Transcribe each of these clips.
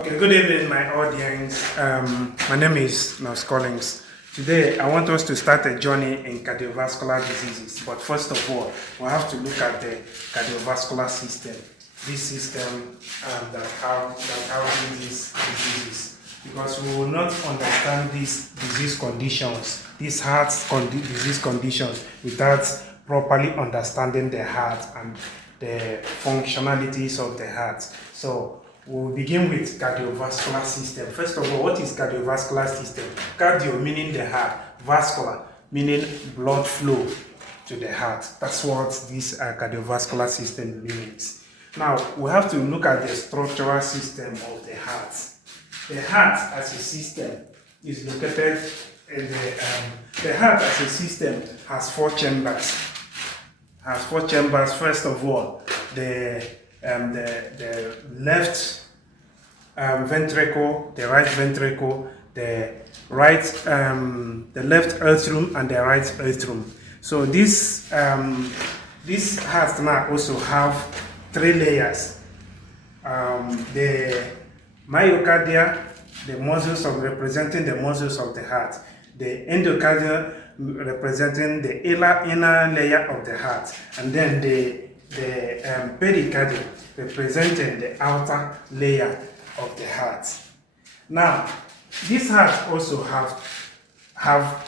Okay, good evening, my audience. My name is Nurse Collins. Today, I want us to start a journey in cardiovascular diseases. But first of all, we have to look at the cardiovascular system. This system that houses these diseases. Because we will not understand these disease conditions, these disease conditions, without properly understanding the heart and the functionalities of the heart. So we'll begin with cardiovascular system. First of all, what is cardiovascular system? Cardio meaning the heart, vascular meaning blood flow to the heart. That's what this cardiovascular system means. Now, we have to look at the structural system of the heart. The heart as a system is located in the heart as a system has four chambers. First of all, the left ventricle, the right ventricle, the left atrium, and the right atrium. So this heart now also have three layers. The myocardia, the muscles representing the muscles of the heart. The endocardium representing the inner layer of the heart, and then the pericardium representing the outer layer of the heart. Now, this heart also have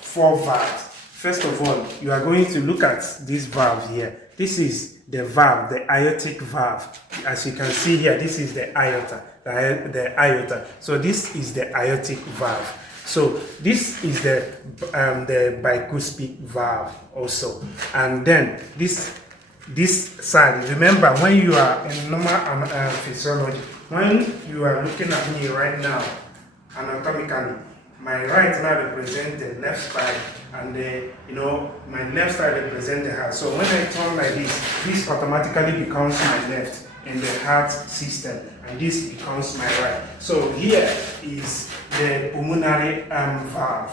four valves. First of all, you are going to look at this valve here. This is the valve, the aortic valve. As you can see here, this is the aorta. The aorta. So this is the aortic valve. So this is the bicuspid valve also. And then this side, remember when you are in normal physiology, when you are looking at me right now, anatomically, my right now represents the left side, and my left side represents the heart. So when I turn like this automatically becomes my left in the heart system, and this becomes my right. So here is the pulmonary valve.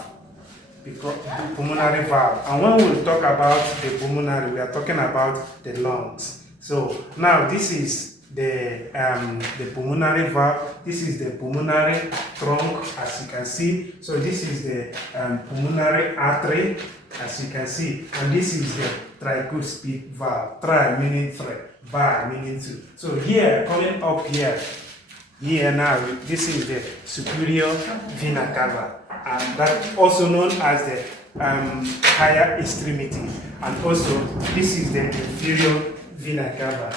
Pulmonary valve. And when we talk about the pulmonary, we are talking about the lungs. So now this is the pulmonary valve. This is the pulmonary trunk, as you can see. So this is the pulmonary artery, as you can see. And this is the tricuspid valve. Tri meaning three, var meaning two. So here, coming up here now, this is the superior vena cava, and that also known as the higher extremity. And also, this is the inferior vena cava,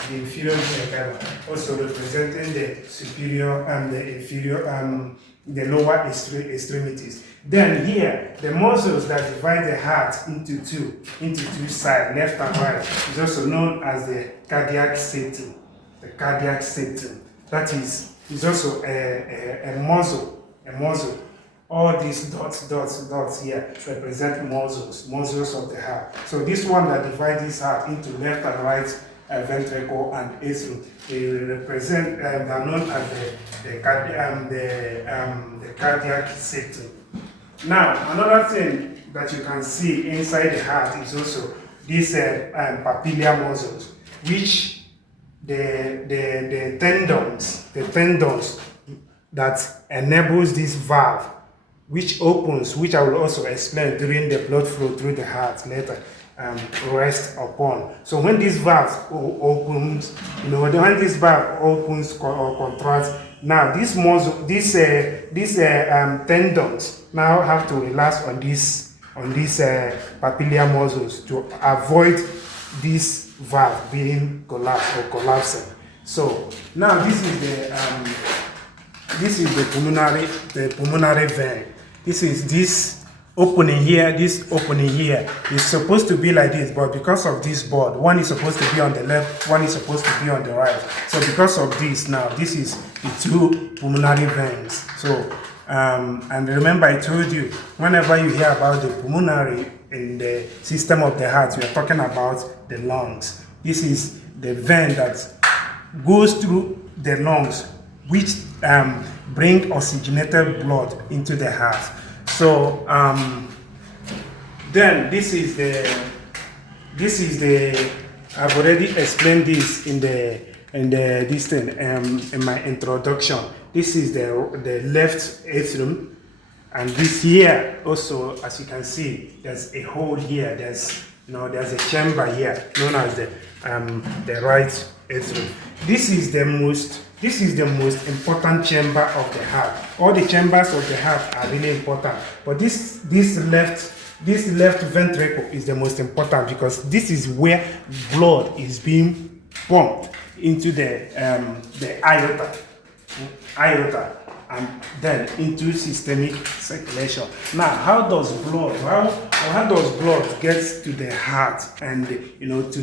also representing the superior and the inferior, the lower extremities. Then here, the muscles that divide the heart into two sides, left and right, is also known as the cardiac septum. The cardiac septum. That is also a muscle. All these dots here represent muscles of the heart. So this one that divides this heart into left and right ventricle and atrium, they represent, they are known as the cardiac septum. Now, another thing that you can see inside the heart is also these papilla muscles, which the tendons that enables this valve, which opens, which I will also explain during the blood flow through the heart later, rest upon. So when this valve opens, when this valve opens or contracts, now this muscle, these tendons now have to relax on these papilla muscles to avoid this valve being collapsed or collapsing. So now this is the pulmonary vein. This is this opening here. This opening here is supposed to be like this, but because of this board, one is supposed to be on the left, one is supposed to be on the right. So because of this, now this is the two pulmonary veins. So and remember, I told you, whenever you hear about the pulmonary in the system of the heart, we are talking about the lungs. This is the vein that goes through the lungs, which bring oxygenated blood into the heart. So then this is the I've already explained this in the this thing in my introduction. This is the left atrium, and this here also, as you can see, there's a hole here. There's a chamber here known as the right atrium. This is the most important chamber of the heart. All the chambers of the heart are really important, but this left ventricle is the most important, because this is where blood is being pumped into the aorta, and then into systemic circulation. Now, how does blood get to the heart and to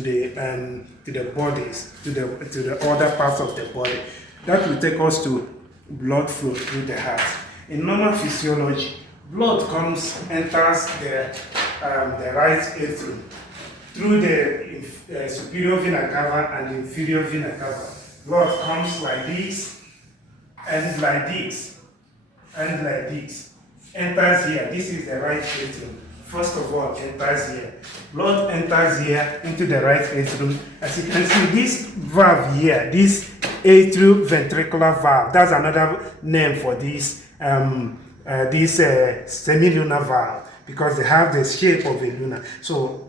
the bodies, to the other parts of the body? That will take us to blood flow through the heart. In normal physiology, blood enters the right atrium through the superior vena cava and inferior vena cava. Blood comes like this and like this and like this. Enters here. This is the right atrium. First of all, enters here. Blood enters here into the right atrium. As you can see, this valve here, this atrioventricular valve, that's another name for this semilunar valve, because they have the shape of a luna. So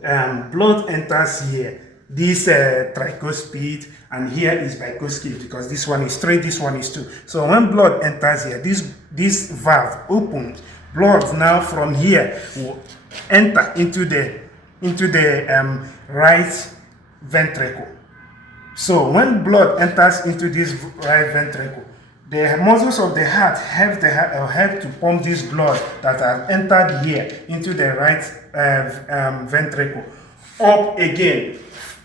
blood enters here, this tricuspid, and here is bicuspid, because this one is straight, this one is two. So when blood enters here, this valve opens. Blood now from here will enter into the right ventricle. So when blood enters into this right ventricle, the muscles of the heart help to pump this blood that has entered here into the right ventricle up again,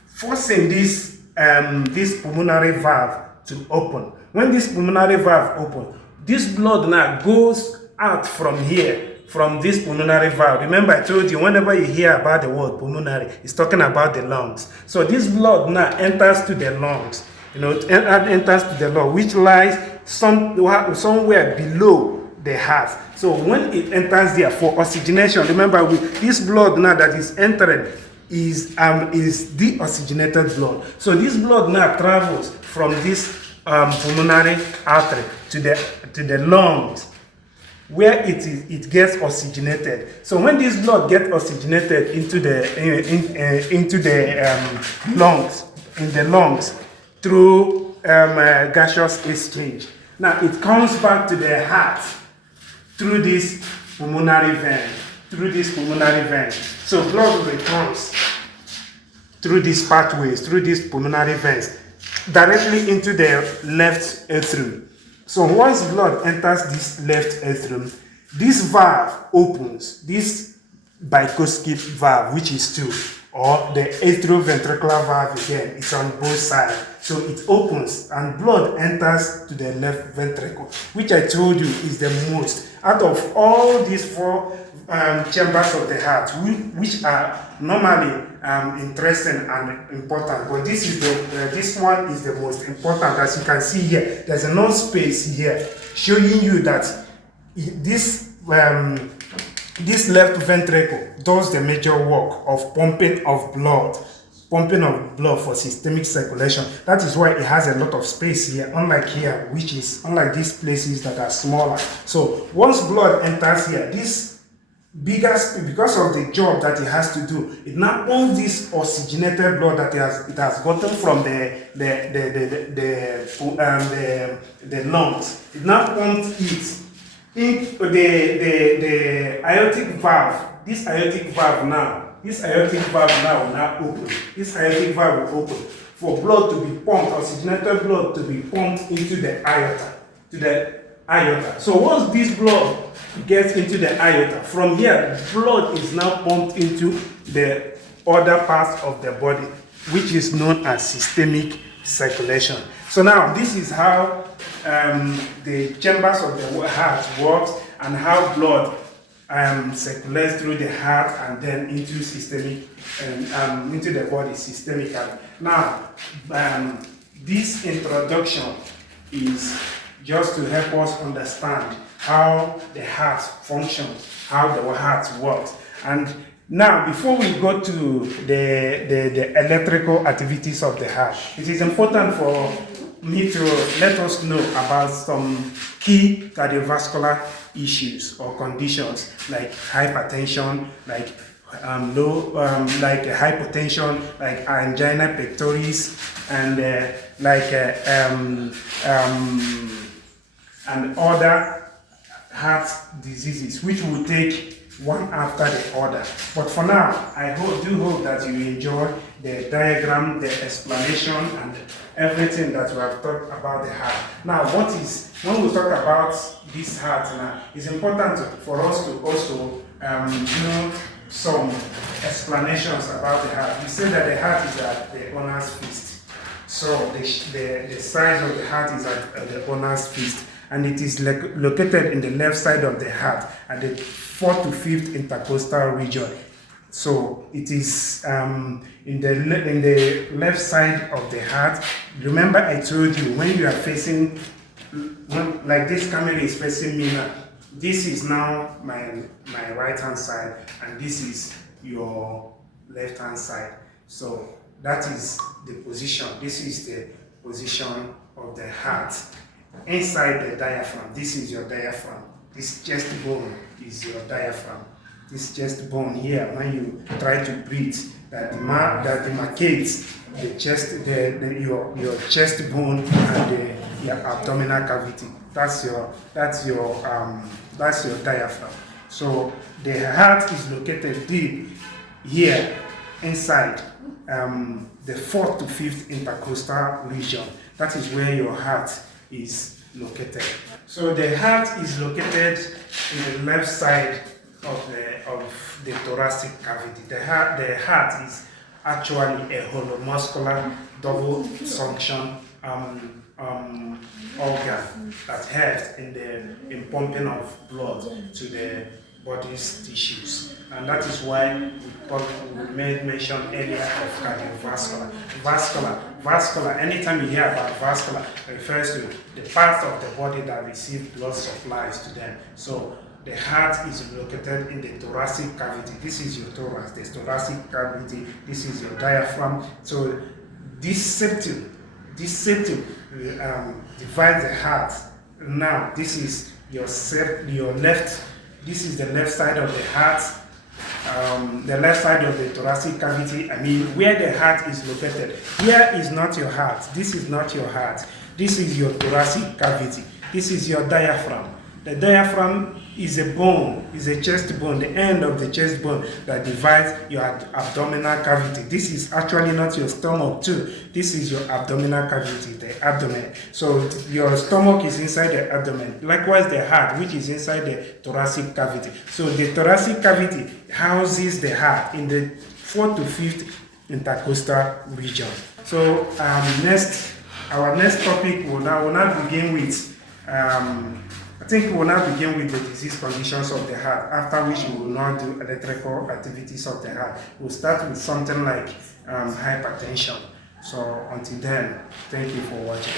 forcing this pulmonary valve to open. When this pulmonary valve opens, this blood now goes out from here, from this pulmonary valve. Remember, I told you, whenever you hear about the word pulmonary, it's talking about the lungs. So this blood now enters to the lungs. It enters to the lung, which lies somewhere below the heart. So when it enters there for oxygenation, remember, this blood now that is entering is deoxygenated blood. So this blood now travels from this pulmonary artery to the lungs, where it gets oxygenated. So when this blood gets oxygenated into the lungs through gaseous exchange, now it comes back to the heart through this pulmonary vein. So blood returns through these pathways, through these pulmonary veins, directly into the left atrium. So once blood enters this left atrium, this valve opens, this bicuspid valve, which is two, or the atrioventricular valve again, it's on both sides. So it opens and blood enters to the left ventricle, which I told you is the most, out of all these four chambers of the heart, which are normally interesting and important, but this one is the most important. As you can see here, there's enough space here showing you that this left ventricle does the major work of pumping of blood for systemic circulation. That is why it has a lot of space here, unlike here, which is unlike these places that are smaller. So once blood enters here, this bigger space, because of the job that it has to do, it now pumps this oxygenated blood that it has gotten from the lungs. It now pumps it in the aortic valve. This aortic valve now will now open. This aortic valve will open for blood to be pumped, oxygenated blood to be pumped into the aorta. So once this blood gets into the aorta, from here, blood is now pumped into the other parts of the body, which is known as systemic circulation. So now, this is how the chambers of the heart works, and how blood circulates through the heart and then into systemic into the body systemically. Now, this introduction is just to help us understand how the heart functions, how the heart works. And now, before we go to the electrical activities of the heart, it is important me to let us know about some key cardiovascular issues or conditions like hypertension, like like hypertension, like angina pectoris, and and other heart diseases, which will take one after the other. But for now, I do hope that you enjoy the diagram, the explanation, and everything that we have talked about the heart. Now, when we talk about this heart now, it's important for us to also do some explanations about the heart. We say that the heart is at the owner's fist. So the size of the heart is at the owner's fist, and it is located in the left side of the heart at the 4th to 5th intercostal region. So it is in the left side of the heart. Remember, I told you when you are facing, like this camera is facing me now. This is now my right hand side, and this is your left hand side. So that is the position. This is the position of the heart inside the diaphragm. This is your diaphragm. This chest bone is your diaphragm. This chest bone here, when you try to breathe, that demarcates the chest, your chest bone and your abdominal cavity. That's your diaphragm. So the heart is located deep here inside the 4th to 5th intercostal region. That is where your heart is located. So the heart is located in the left side of the thoracic cavity. The heart is actually a holomuscular double function organ that helps in pumping of blood to the body's tissues. And that is why we made mention earlier of cardiovascular. Vascular, anytime you hear about vascular, it refers to the parts of the body that receive blood supplies to them. So the heart is located in the thoracic cavity. This is your thorax, the thoracic cavity. This is your diaphragm. So this septum divides the heart. Now this is your left. This is the left side of the heart. The left side of the thoracic cavity. I mean, where the heart is located. Here is not your heart. This is not your heart. This is your thoracic cavity. This is your diaphragm. The diaphragm is a bone, is a chest bone, the end of the chest bone that divides your abdominal cavity. This is actually not your stomach too. This is your abdominal cavity, the abdomen. So your stomach is inside the abdomen. Likewise, the heart, which is inside the thoracic cavity. So the thoracic cavity houses the heart in the 4th to 5th intercostal region. So our next topic will now begin with I think we will now begin with the disease conditions of the heart, after which we will now do electrical activities of the heart. We'll start with something like hypertension. So until then, thank you for watching.